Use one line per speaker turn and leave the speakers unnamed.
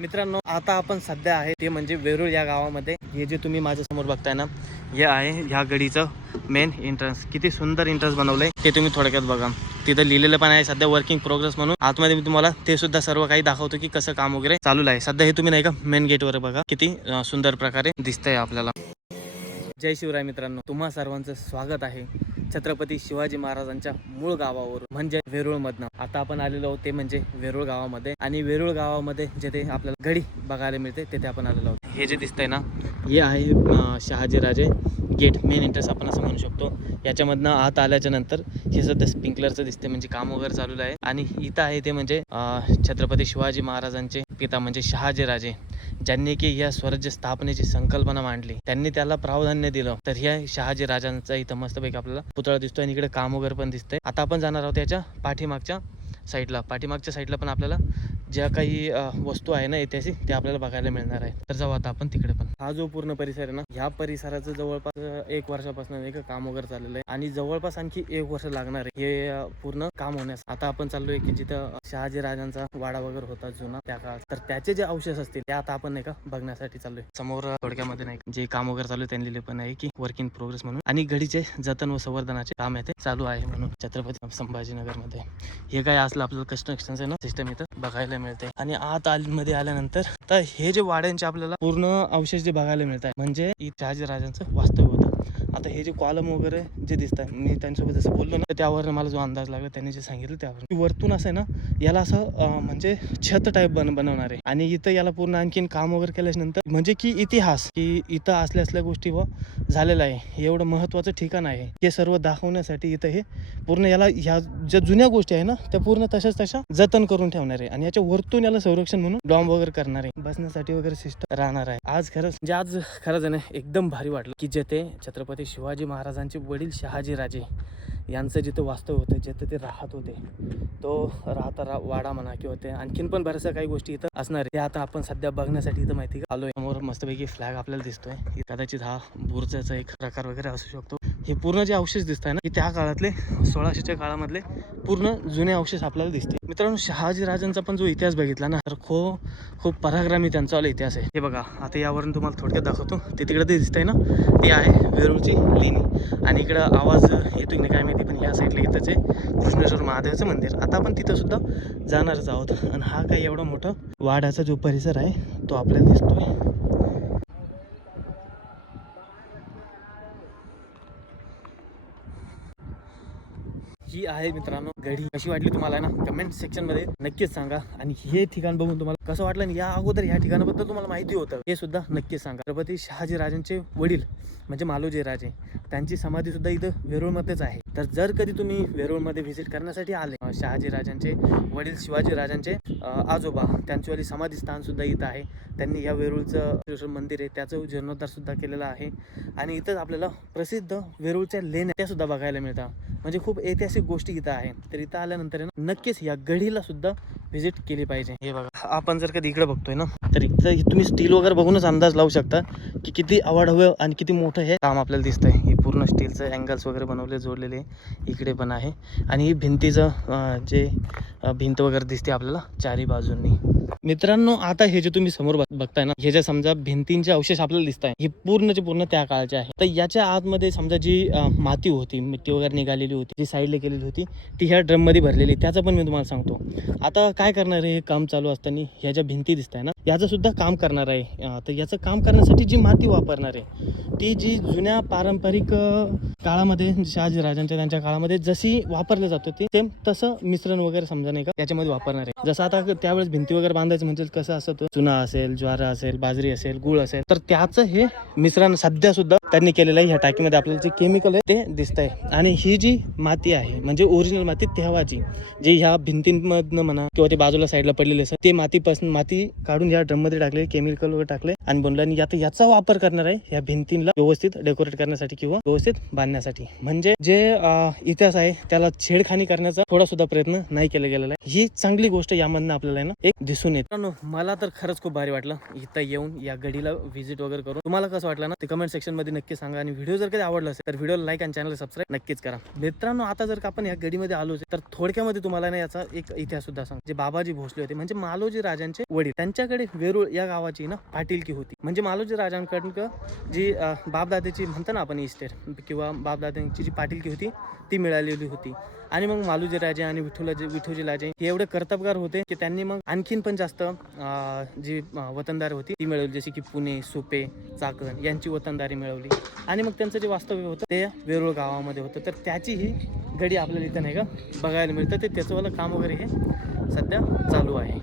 मित्रांनो आता आपण सध्या आहे ते म्हणजे वेरूळ या गावामध्ये. हे जे तुम्ही माझ्यासमोर बघताय ना हे आहे ह्या गडीचं मेन एंट्रन्स किती सुंदर एंट्रन्स बनवलंय. ते तुम्ही थोडक्यात बघा. तिथं लिहिलेलं पण आहे सध्या वर्किंग प्रोग्रेस म्हणून. आतमध्ये मी तुम्हाला ते सुद्धा सर्व काही दाखवतो की कसं काम वगैरे चालू आहे. सध्या हे तुम्ही नाही का मेन गेटवर बघा. किती सुंदर प्रकारे दिसतंय आपल्याला. जय शिवराय मित्रांनो. तुम्हा सर्वांचं स्वागत आहे. छत्रपती शिवाजी महाराजांच्या मूळ गावावर म्हणजे वेरूळमधनं. आता आपण आलेलो आहोत ते म्हणजे वेरूळ गावामध्ये आणि वेरूळ गावामध्ये जेथे आपल्याला घडी बघायला मिळते तेथे आपण आलेलो आहोत. हे जे दिसतंय ना हे आहे शहाजीराजे गेट मेन एंट्रन्स आपण असं म्हणू शकतो. याच्यामधनं आत आल्याच्यानंतर हे सध्या स्प्रिंकलरचं दिसते म्हणजे काम वगैरे चालू आहे. आणि इथं आहे ते म्हणजे छत्रपती शिवाजी महाराजांचे पिता म्हणजे शहाजीराजे. ज्यांनी की या स्वराज्य स्थापनेची संकल्पना मांडली. त्यांनी त्याला प्राधान्य दिलं. तर ह्या शहाजी राजांचा इथं मस्तपैकी आपल्याला पुतळा दिसतोय आणि इकडे काम वगैरे पण दिसतंय. आता आपण जाणार आहोत याच्या पाठीमागच्या साईडला पाठीमागच्या साईडला पण आपल्याला ज्या काही वस्तू आहे ना ऐतिहासिक त्या आपल्याला बघायला मिळणार आहे तर जाऊ आता आपण तिकडे पण. हा जो पूर्ण परिसर आहे ना ह्या परिसराचं जवळपास एक वर्षापासून एक काम वगैरे चाललेलं आहे. आणि जवळपास आणखी एक वर्ष लागणार आहे. हे पूर्ण काम होण्यास. आता आपण चाललोय की जिथं शहाजी राजांचा वाडा वगैरे होता जुना त्या काळात. तर त्याचे जे अवशेष असतील ते आता आपण नाही का बघण्यासाठी चाललोय. समोर थोडक्यामध्ये नाही जे काम वगैरे चालू आहे त्यांनी लिहिले पण आहे की वर्किंग प्रोग्रेस म्हणून. आणि घडीचे जतन व संवर्धनाचे काम आहे ते चालू आहे म्हणून. छत्रपती संभाजीनगरमध्ये हे काय असलं आपल्याला कन्स्ट्रक्शन आहे ना सिस्टम इथं बघायला मिळते. आणि आत मध्ये आल्यानंतर तर हे जे वाड्यांचे आपल्याला पूर्ण अवशेष जे बघायला मिळत आहे म्हणजे राजांचं वास्तव्य होतं. आता हे जे कॉलम वगैरे जे दिसत आहे मी त्यांच्यासोबत जसं बोललो ना त्यावर मला जो अंदाज लागला त्यांनी जे सांगितलं त्यावर वरतून असं आहे ना याला असं म्हणजे छत टाईप बन बनवणार आहे. आणि इथं याला पूर्ण आणखीन काम वगैरे केल्यानंतर नंतर म्हणजे की इतिहास की इथं असल्या असल्या गोष्टी व झालेलं आहे. एवढं महत्त्वाचं ठिकाण आहे. हे सर्व दाखवण्यासाठी इथं हे पूर्ण याला ह्या ज्या जुन्या गोष्टी आहे ना त्या पूर्ण तशाच तशा जतन करून ठेवणार आहे. आणि याच्या वरतून याला संरक्षण म्हणून डॉम वगैरे करणार आहे. बसण्यासाठी वगैरे सिस्टम राहणार आहे. आज खरंच म्हणजे आज खरंच आहे एकदम भारी वाटलं की जेथे छत्रपती शिवाजी महाराजांचे वडील शहाजी राजे यांचं जिथं वास्तव होतं जिथं ते राहत होते तो राहता रा वाडा म्हणा किंवा ते आणखीन पण बऱ्याचशा काही गोष्टी इथं असणार आहे. ते आता आपण सध्या बघण्यासाठी इथं माहिती आलोय समोर मस्तपैकी फ्लॅग आपल्याला दिसतोय. कदाचित हा बुरजाचा एक प्रकार वगैरे असू शकतो. हे पूर्ण जे अवशेष दिसत आहे ना की त्या काळातले सोळाशेच्या काळामधले पूर्ण जुने अवशेष आपल्याला दिसते मित्रांनो शहाजी राजांचा पण जो इतिहास बघितला ना तर खूप खूप पराक्रमी त्यांचा इतिहास आहे. हे बघा आता यावरून तुम्हाला थोडक्यात दाखवतो. ते तिकडे ते दिसतंय ना ते आहे वेरूळची लेणी. आणि इकडं आवाज येतो की नाही काय माहिती पण या साईडला इथंच आहे कृष्णेश्वर महादेवाचं मंदिर. आता आपण तिथं सुद्धा जाणारच आहोत. आणि हा काही एवढा मोठा वाड्याचा जो परिसर आहे तो आपल्याला दिसतोय ही आहे मित्रांनो घडी. कशी वाटली तुम्हाला ना? कमेंट सेक्शनमध्ये नक्कीच सांगा. आणि हे ठिकाण बघून तुम्हाला कसं वाटलं आणि या अगोदर ह्या ठिकाणाबद्दल तुम्हाला माहिती होतं हे सुद्धा नक्कीच सांगा. छत्रपती शहाजी राजांचे वडील म्हणजे मालोजी राजे त्यांची समाधी सुद्धा इथं वेरूळमध्येच आहे. तर जर कधी तुम्ही वेरूळमध्ये व्हिजिट करण्यासाठी आले शहाजी राजांचे वडील शिवाजी राजांचे आजोबा त्यांचीवाली समाधी स्थान सुद्धा इथं आहे. त्यांनी या वेरूळचं मंदिर आहे त्याचं जीर्णोद्धार सुद्धा केलेला आहे. आणि इथंच आपल्याला प्रसिद्ध वेरूळच्या लेण्या त्या सुद्धा बघायला मिळतात. म्हणजे खूप ऐतिहासिक गोष्टी इथं आहे. तर इथं आल्यानंतर ना नक्कीच या गढीला सुद्धा व्हिजिट केली पाहिजे. हे बघा. आपण जर कधी इकडे बघतोय ना तर इथं तुम्ही स्टील वगैरे बघूनच अंदाज लावू शकता की किती अवाढव्य आणि किती मोठं हे काम आपल्याला दिसतंय. हे पूर्ण स्टीलचं अँगल्स वगैरे बनवले जोडलेले इकडे पण आहे. आणि ही भिंतीचं जे भिंत वगैरे दिसते आपल्याला चारी बाजूंनी. मित्रांनो आता हे जे तुम्ही समोर बघताय ना हे जे समजा भिंतींचे अवशेष आपल्याला दिसत आहे हे पूर्णचे पूर्ण त्या काळाचे आहे तर याच्या आतमध्ये समजा जी माती होती मिट्टी वगैरे निघालेली होती जी साईडला केलेली होती ती ह्या ड्रममध्ये भरलेली त्याचं पण मी तुम्हाला सांगतो. आता काय करणार आहे हे काम चालू असताना ह्या ज्या भिंती दिसत आहे ना याचं सुद्धा काम करणार आहे. तर याचं काम करण्यासाठी जी माती वापरणार आहे ती जी जुन्या पारंपरिक काळामध्ये शहाजी राजांच्या त्यांच्या काळामध्ये जशी वापरली जात होती सेम तसं मिश्रण वगैरे समजा नाही का त्याच्यामध्ये वापरणार आहे. जसं आता त्यावेळेस भिंती वगैरे बांधायचं म्हणजे कसं असतं चुना असेल ज्वारा असेल बाजरी असेल गुळ असेल तर त्याचं हे मिश्रण सध्या सुद्धा त्यांनी केलेलं आहे. ह्या टाकीमध्ये आपल्याला जे केमिकल आहे ते दिसतंय. आणि ही जी माती आहे म्हणजे ओरिजिनल माती तेव्हाची जी ह्या भिंतींमधनं म्हणा किंवा ते बाजूला साईडला पडलेले असतात ते मातीपासून माती काढून या ड्रममध्ये टाकले केमिकल वगैरे टाकले आणि बनलं आणि यात याचा वापर करणार आहे या भिंतींना व्यवस्थित डेकोरेट करण्यासाठी किंवा व्यवस्थित बांधण्यासाठी. म्हणजे जे इतिहास आहे त्याला छेडखानी करण्याचा थोडा सुद्धा प्रयत्न नाही केला गेलेला आहे. ही चांगली गोष्ट यामधनं आपल्याला ना एक दिसून येत. मला तर खरंच खूप भारी वाटलं. इथं येऊन या गडीला व्हिजिट वगैरे करून. तुम्हाला कसं वाटलं ना ते कमेंट सेक्शनमध्ये नक्की सांगा. आणि व्हिडिओ जर कधी आवडला असेल तर व्हिडिओला लाईक आणि चॅनल सबस्क्राईब नक्कीच करा. मित्रांनो आता जर का आपण या गडीमध्ये आलो तर थोडक्यामध्ये तुम्हाला ना याचा एक इतिहास सुद्धा सांग जे बाबाजी भोसले होते म्हणजे मालोजी राजांचे वडील. त्यांच्याकडे वेरूळ या गावाची ना पाटीलकी होती. म्हणजे मालोजी राजांकडून जी अं, म्हणतो ना आपण इस्टेट किंवा बापदाद्यांची जी पाटीलकी होती ती मिळालेली होती. आणि मग मालूजी राजे आणि विठ्ठलाजी विठूजी राजे हे एवढे कर्तबगार होते की त्यांनी मग आणखीन पण जास्त जी वतनदार होती ती मिळवली. जशी की पुणे सुपे चाकण यांची वतनदारी मिळवली. आणि मग त्यांचं जे वास्तव्य होतं ते वेरूळ गावामध्ये होतं. तर त्याची ही गडी आपल्याला इथं नाही का बघायला मिळतं. ते त्याचंवालं काम वगैरे हे सध्या चालू आहे.